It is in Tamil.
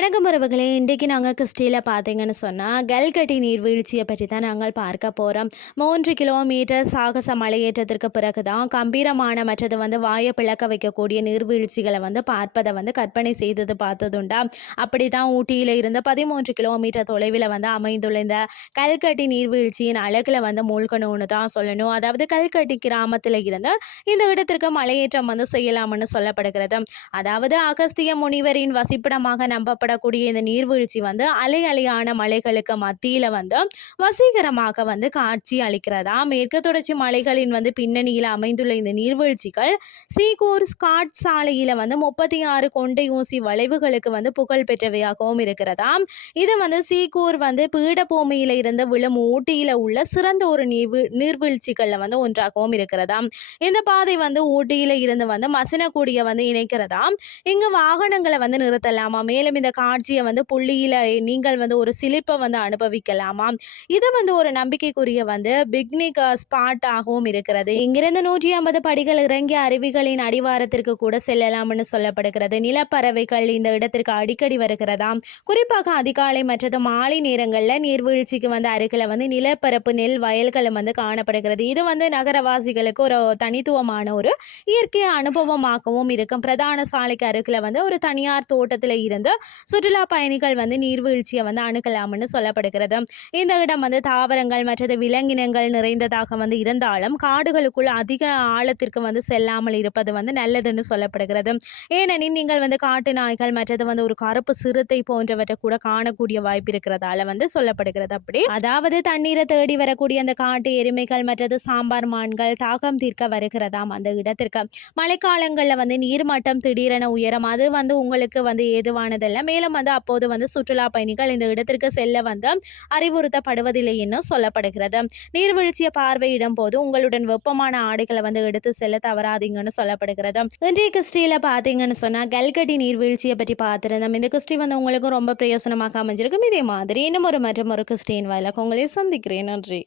வணக்கம் உறவுகளே இன்றைக்கு நாங்கள் கிறிஸ்டியில் பார்த்தீங்கன்னு சொன்னால் கல்கட்டி நீர்வீழ்ச்சியை பற்றி தான் நாங்கள் பார்க்க போகிறோம் மூன்று கிலோமீட்டர் சாகச மலையேற்றத்திற்கு பிறகு தான் கம்பீரமான மற்றது வந்து வாயை பிளக்க வைக்கக்கூடிய நீர்வீழ்ச்சிகளை வந்து பார்ப்பதை வந்து கற்பனை செய்தது பார்த்ததுண்டா. அப்படி தான் ஊட்டியில் இருந்து பதிமூன்று கிலோமீட்டர் தொலைவில் வந்து அமைந்துள்ள இந்த கல்கட்டி நீர்வீழ்ச்சியின் அழகில் வந்து மூழ்கணும்னு தான் சொல்லணும். அதாவது கல்கட்டி கிராமத்தில் இருந்து இந்த இடத்திற்கு மலையேற்றம் வந்து செய்யலாம்னு சொல்லப்படுகிறது. அதாவது அகஸ்திய முனிவரின் வசிப்பிடமாக காணப்படக்கூடிய இந்த நீர்வீழ்ச்சி வந்து அலை அலையான மலைகளுக்கு மத்தியில் வந்து வசீகரமாக வந்து காட்சி அளிக்கிறதா? மேற்கு தொடர்ச்சி மலைகளின் வந்து பின்னணியில் அமைந்துள்ள இந்த நீர்வீழ்ச்சிகள் சீகூர் ஸ்காட் சாலையில் வந்து முப்பத்தி ஆறு கொண்டை ஊசி வளைவுகளுக்கு வந்து புகழ் பெற்றவையாகவும் இருக்கிறதா? இது வந்து சீகூர் வந்து பீடபூமியில இருந்து விழும் ஊட்டியில் உள்ள சிறந்த ஒரு நீர்வீ நீர்வீழ்ச்சிகளில் வந்து ஒன்றாகவும் இருக்கிறதா? இந்த பாதை வந்து ஊட்டியில் இருந்து வந்து மசனக்கூடிய வந்து இணைக்கிறதா? இங்கு வாகனங்களை வந்து நிறுத்தலாமா? மேலும் இந்த காட்சியை வந்து புள்ளியில் நீங்கள் வந்து ஒரு சிலிப்பை வந்து அனுபவிக்கலாமா? இது வந்து ஒரு நம்பிக்கைக்குரிய வந்து பிக்னிக் ஸ்பாட் ஆகவும் இருக்கிறது. இங்கிருந்து நூற்றி ஐம்பது படிகள் இறங்கிய அருவிகளின் அடிவாரத்திற்கு கூட செல்லலாம்னு சொல்லப்படுகிறது. நிலப்பறவைகள் இந்த இடத்திற்கு அடிக்கடி வருகிறதாம் குறிப்பாக அதிகாலை மற்றது மாலை நேரங்களில் நீர்வீழ்ச்சிக்கு வந்து அருகில் வந்து நிலப்பரப்பு நெல் வயல்களும் வந்து காணப்படுகிறது. இது வந்து நகரவாசிகளுக்கு ஒரு தனித்துவமான ஒரு இயற்கை அனுபவமாகவும் இருக்கும். பிரதான சாலைக்கு அருகில் வந்து ஒரு தனியார் தோட்டத்தில் இருந்து சுற்றுலா பயணிகள் வந்து நீர்வீழ்ச்சியை வந்து அணுகலாம்னு சொல்லப்படுகிறது. இந்த இடம் வந்து தாவரங்கள் மற்றது விலங்கினங்கள் நிறைந்ததாக வந்து இருந்தாலும் காடுகளுக்குள் அதிக ஆழத்திற்கு வந்து செல்லாமல் இருப்பது வந்து நல்லதுன்னு சொல்லப்படுகிறது. ஏனெனில் நீங்கள் வந்து காட்டு நாய்கள் மற்றது வந்து ஒரு கருப்பு சிறுத்தை போன்றவற்றை கூட காணக்கூடிய வாய்ப்பு இருக்கிறதால வந்து சொல்லப்படுகிறது அப்படி. அதாவது தண்ணீரை தேடி வரக்கூடிய அந்த காட்டு எருமைகள் மற்றது சாம்பார் மான்கள் தாகம் தீர்க்க வருகிறதாம் அந்த இடத்திற்கு. மழைக்காலங்களில் வந்து நீர்மட்டம் திடீரென உயரம். அது வந்து உங்களுக்கு வந்து ஏதுவானதெல்லாம் மேலும் வந்து அப்போது வந்து சுற்றுலா பயணிகள் இந்த இடத்திற்கு செல்ல வந்து அறிவுறுத்தப்படுவதில்லை என்று சொல்லப்படுகிறது. நீர்வீழ்ச்சியை பார்வையிடும் போது உங்களுடன் வெப்பமான ஆடைகளை வந்து எடுத்து செல்ல தவறாதீங்கன்னு சொல்லப்படுகிறது. இன்றைய கிறிஸ்டியில் பார்த்தீங்கன்னு சொன்னால் கல்கட்டி நீர்வீழ்ச்சியை பற்றி பார்த்துருந்தோம். இந்த கிறிஸ்டி வந்து உங்களுக்கு ரொம்ப பிரயோசனமாக அமைஞ்சிருக்கும். இதே மாதிரி இன்னும் ஒரு மற்றும் ஒரு கிறிஸ்டின் வாயிலாக உங்களை சந்திக்கிறேன். நன்றி.